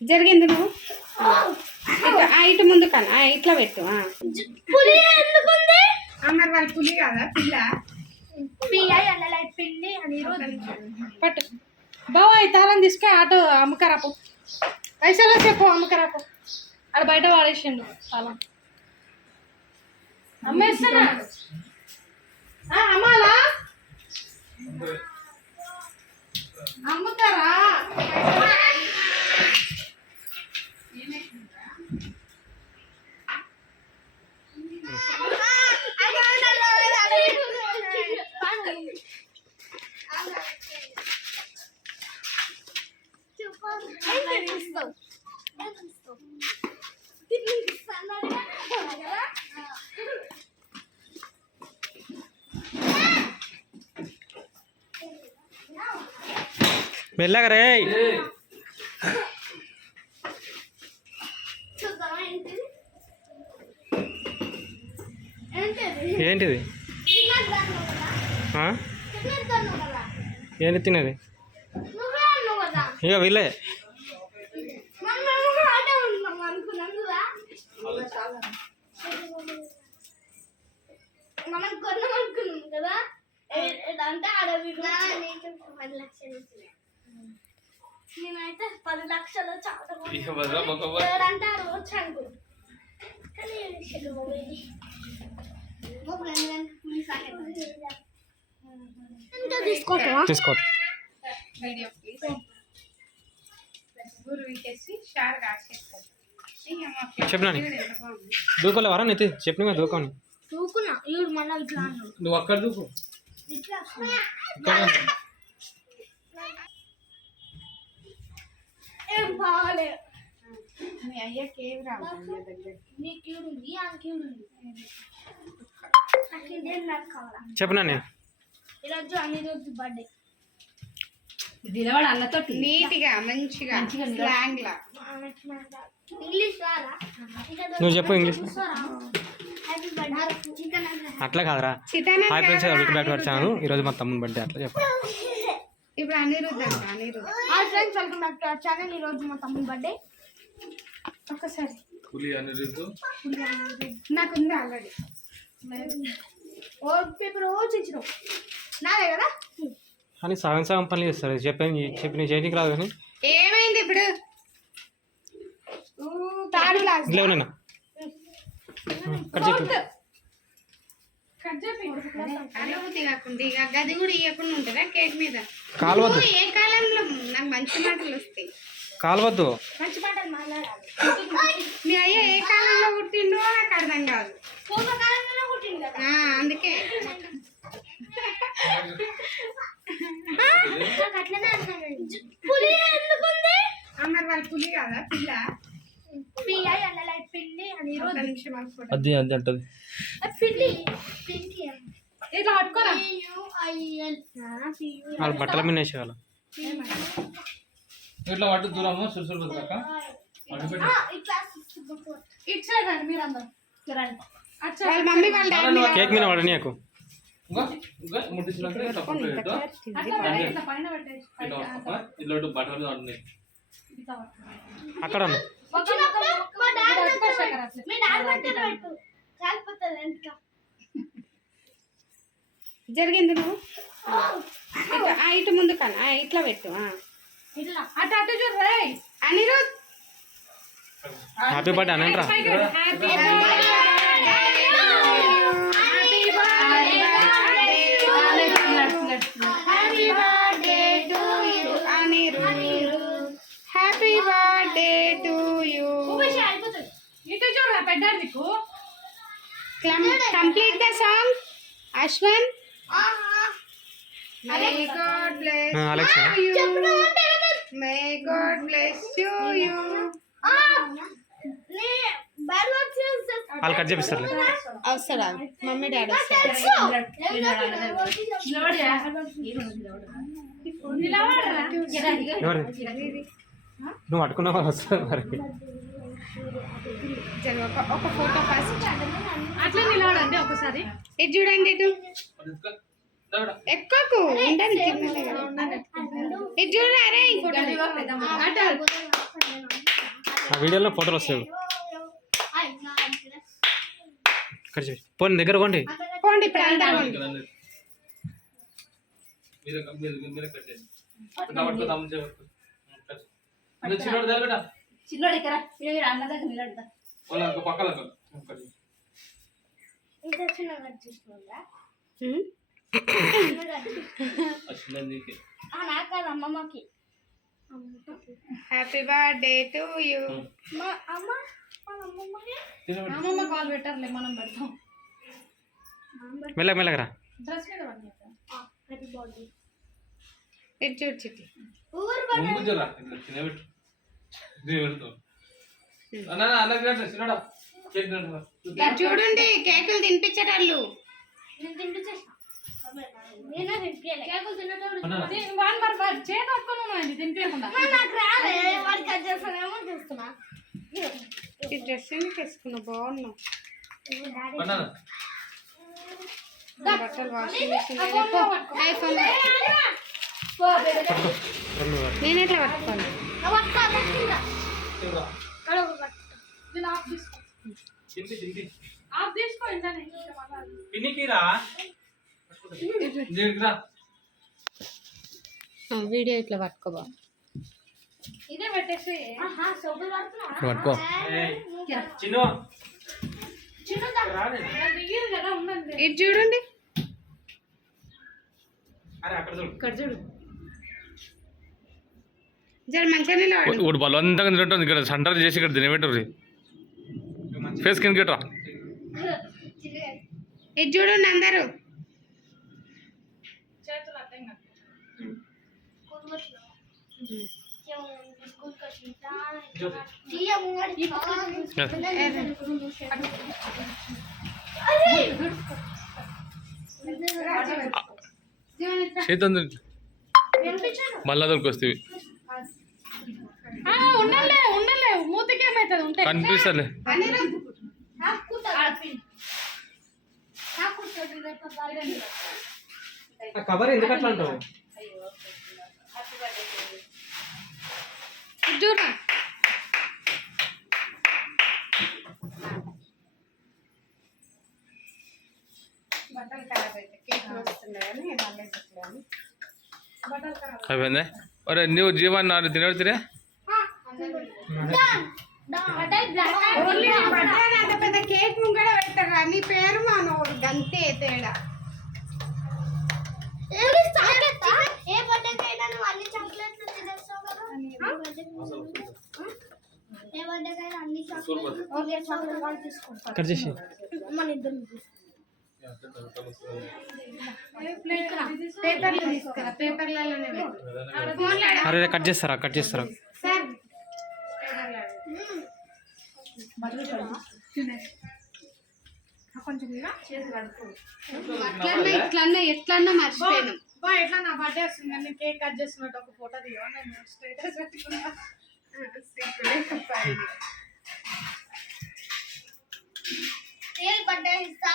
జరిగింది నువ్వు? ఇటు- ఆ, ఇటు ముందు కానీ ఆ, ఇట్లా పెట్టు ఆ. పులి ఎందుకుంది? అమ్మర్ వాళ్ళ పులి కదా? పిల్ల పట్టు. బావా ఈ తాళం తీసుకే ఆటో అమ్మకరాపు. పైసలు చెప్పు అమ్మకరాపు. ఆడ బయట వాడేసిండు తాళం. అమ్మేస్తానా అమ్మాలా? అమ్ముతారా? మెల్లగా రే. ఏంటిది? ఏంటి తినేది? ఇక వీళ్ళే మనం మేము కూడా ఆటే ఉన్నాం అనుకున్నాం కదా మనం కొన్నాం అనుకున్నాం కదా ఏ- అంటే అడవి పది లక్షలు వచ్చినాయి. నేనైతే పది లక్షలు చాలా ఏడంటే ఆడ వచ్చి అనుకున్నాం కానీ చెడు పోయింది. ఎంత తీసుకోవటమా తీసుకో వీడియో ప్లీజ్ గురు వీకేసి షార్ కాసేస్తారు చెప్పు నాని దూకోలే వరా నీతి. చెప్పిన మీద దూకోని చూకున్నా ఈడు మళ్ళీ ఇట్లా అన్నాడు. నువ్వు అక్కడ దూకు. ఏం బాగాలే మీ అయ్యకి ఏం రావు అయ్య దగ్గర? నీ క్యూడ్ ఉంది ఆ క్యూడ్ ఉంది. నాకు ఇదేం నాకు కావాలా? చెప్పు నాని ఈరోజు అన్ని రోజు బర్త్డే దిలవాడు అన్నతో నీట్గా మంచిగా స్లాంగ్ లా ఇంగ్లీష్ రారా? నువ్వు చెప్పు ఇంగ్లీష్ అట్లా కాదురా. చితానా hi friends welcome back to our channel ఈరోజు మా తమ్ముని బర్త్డే అట్లా చెప్పు. ఇప్పుడు అనిరుద్ధ్ అంట Anirudh. Hi friends welcome back to our channel ఈ రోజు మా తమ్ముడి బర్త్డే ఒక్కసారి. పులి అనిరుద్ధు. నాకుంది ఆల్రెడీ ఓ పేపర్ రోజు ఇచ్చినావు నాదే కదా? అని సగం సగం పనులు చేస్తారు చెప్పాను చెప్పి నేను చేయడానికి రాదు కానీ. ఏమైంది ఇప్పుడు? తాడు లాస్ట్. ఇంట్లో ఉన్నా కట్ చెప్పు అనుభూతి కాకుండా ఇక గది కూడా ఇవ్వకుండా ఉంటుందా? కేక్ మీద? కాలవద్దు. ఏ కాలంలో? నాకు మంచి మాటలు వస్తాయి. కాలవద్దు. మంచి మాటలు మాట్లాడాలి. మీ అయ్య ఏ కాలంలో పుట్టిండో నాకు అర్థం కాదు. పూర్వకాలంలో అందుకే. అట్లనే అర్థమైంది. పులి ఎందుకుంది? అమ్మర్ వాళ్ళ పులి కదా? పిల్ల? అది అది అంటది. వాళ్ళు బట్టల మీద వేసేవాళ్ళు? ఇట్లా పట్టు దూరము? సురుసులు మీద కేక్ మీద వాడని నీకు. అక్కడ జరిగింది నువ్వు? ఇటు ఆ, ఇటు ముందు కానీ? ఆ, ఇట్లా పెట్టు ఆ. ఇట్లా. అటు అటు చూడు Anirudh. Happy birthday అనంట్రా happy happy birthday to you Anirudh happy birthday to you అయిపోతుంది ఇటు చూడరా పెద్ద నీకు complete the song Ashwan may God bless Alex may God bless you you వాళ్ళు కట్ చేపిస్తారు వస్తాడా మమ్మీ డాడీ వస్తాడు ఎవరు? నువ్వు పట్టుకున్నావా వస్తుంది మరి? ఒక ఫోటో ఫస్ట్ అట్లా నిలబడండి ఒకసారి. ఇటు చూడండి ఇటు. ఎక్కువకు కిందనే కదా. ఇది చూడు. అరే. ఆ వీడియోలో ఫోటోలు వస్తాయి ఇక్కడ చూడు. పోనీ దగ్గర కొండి. పోండి పోండి. మీరే మీరు మీరే కట్ చేయండి పట్టుకో తమ్ముడు చేయబట్టు చిన్నోడు దగ్గర చిన్నోడు ఇక్కడ. అన్న దగ్గర నిలబడతా వాళ్ళ పక్కల కట్ ఇంత చిన్నగా చూసుకుందా ఉమ్. చిన్న నీకే నాకు కాదు అమ్మమ్మకి హ్యాపీ బర్త్డే టు యూ. మా అమ్మ అమ్మమ్మ. కాల్ పెట్టర్లే మనం పెడతాం. మెల్లగా మెల్లగరా డ్రెస్ మీద పడి హ్యాపీ బర్త్డే ఇది చూడు చిట్టి. ఊరు అన్న చిన్నడా కేక్ చూడండి కేకులు చూస్తున్నా. ఈ డ్రెస్ ఎందుకు బట్టలు వాషింగ్ మిషన్ ఐఫోన్ రెండు వీడియో ఇట్లా పట్టుకోబా. ఇదే పెట్టేసి. పట్టుకో. ఇది చూడండి. అక్కడ చూడు. జర మంచిగా నిలబడు ఒకటి బలవంతంగా తినట్టుంది ఇక్కడ సెంటర్ చేసి ఇక్కడ తినబెట్టరు ఫేస్ కింద గిట్రా ఇది చూడండి అందరూ చేతి మళ్ళా మూతికి ఏమవుతుంది ఉంటే కనిపిస్తలే కవర్ ఎందుకు అట్లా అంటావు? చూడు. అయిపోయిందే ఒరే నువ్వు జీవాన్ని తినబెడితే అంత పెద్ద కేక్ ముంగడ పెట్టరా? నీ పేరు మా నోడు గంతే తేడా. ఏ బర్త్డేకైనా నువ్వు అన్ని చాక్లెట్లు తినేస్తావు కదా? ఏ బర్త్డేకైనా అన్ని చాక్లెట్లు ఓకే చాక్లెట్ వాళ్ళు తీసుకుంటారు. కట్ చేసి. మన ఇద్దరు పేపర్లు తీసుకురా పేపర్లలోనే ఫోన్లో అరే కట్ చేస్తారా కట్ చేస్తారా? కొంచెం ఎట్లన్నా ఇట్లన్నా ఎట్లన్నా మర్చిపోయాను బా ఎట్లా నా బర్త్డే వస్తుంది కానీ కేక్ కట్ చేస్తున్నట్టు ఒక ఫోటో దిగా నేను స్టేటస్ పెట్టుకున్నా ఏ బర్త్డే ఇస్తా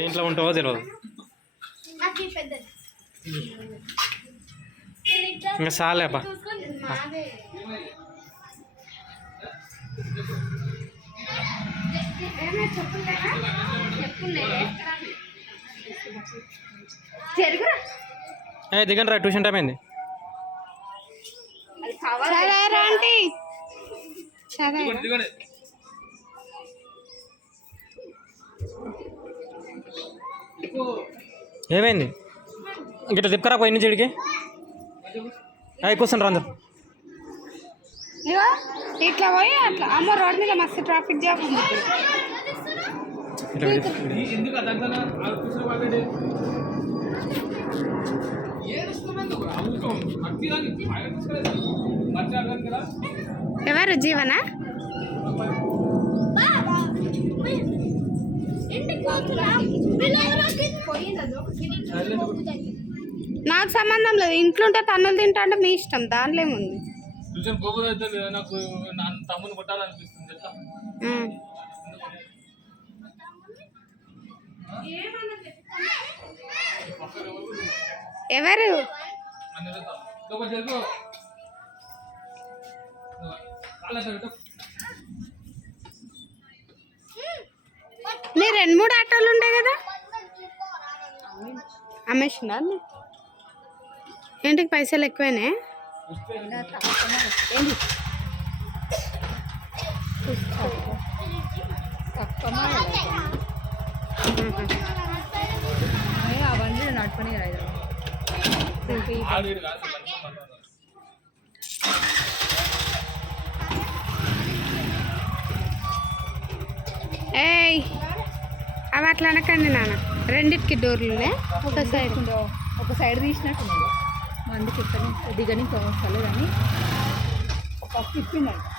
ఇట్లా ఉంటావో తెలియదు నాకు ఈ పెద్దది ఇంకా చెరుగురా ఏ దిగండి రా ట్యూషన్ టైం అయింది. ఏమైంది? ఇట్లా తిప్పుకరా పోయి నుంచి ఇడికి. అయ్యి కూర్చొని రా అందరు ఇగో ఇట్లా పోయి అట్లా. అమ్మ రోడ్ మీద మస్తు ట్రాఫిక్ జామ్ ఉంది. ఎవరు? జీవనా? పోతున్నా. నాకు సంబంధం లేదు. ఇంట్లో ఉంటే తన్నులు తింటా అంటే మీ ఇష్టం. దాంట్లో ఏముంది? ఎవరు? మీరు రెండు మూడు ఆటోలు ఉండే కదా? అమ్మేసినా అన్ని? ఏంటికి పైసలు ఎక్కువనే అవన్నీ నడుపుని కదా ఆడు ఈడు కాదు, మనిషి మాట్లాడాలి. ఏయ్ అవి అట్లా అనకండి నాన్న రెండిటికి డోర్లునే ఒక సైడ్ ఒక సైడ్ తీసినట్టు మందికి ఇక్కడ దిగని వస్తలేదు కానీ. ఫస్ట్ ఇప్పిండండి